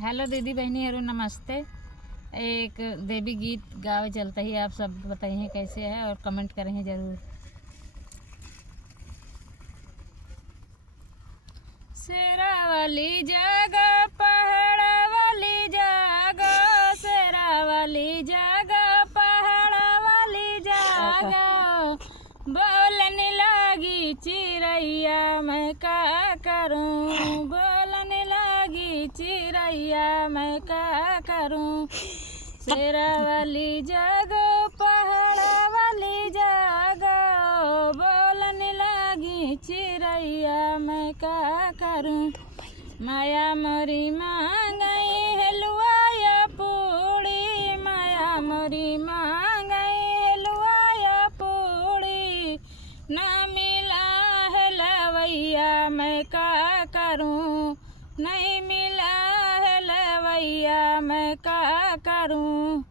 Hello दीदी बहनी हरू नमस्ते। एक देवी गीत गावे चलता ही आप सब बताइए कैसे है और कमेंट करें ज़रूर। शेरा वाली जगह पहाड़ा वाली जगह, शेरा वाली जगह पहाड़ा वाली जगह, बोलने लगी चिड़ैया मैं का करूं, बोलने लगी चिड़ैया मैं का करूं। शेरा वाली जगह पहाड़ा वाली जगह, बोलने लगी चिड़ैया मैं का करूं। माया मोरी मांगई हलवा या पूड़ी, माया मोरी मांगई हलवा या पूड़ी, न मिला है लवैया मैं का करूं, नहीं मिला है लवैया मैं का करूं।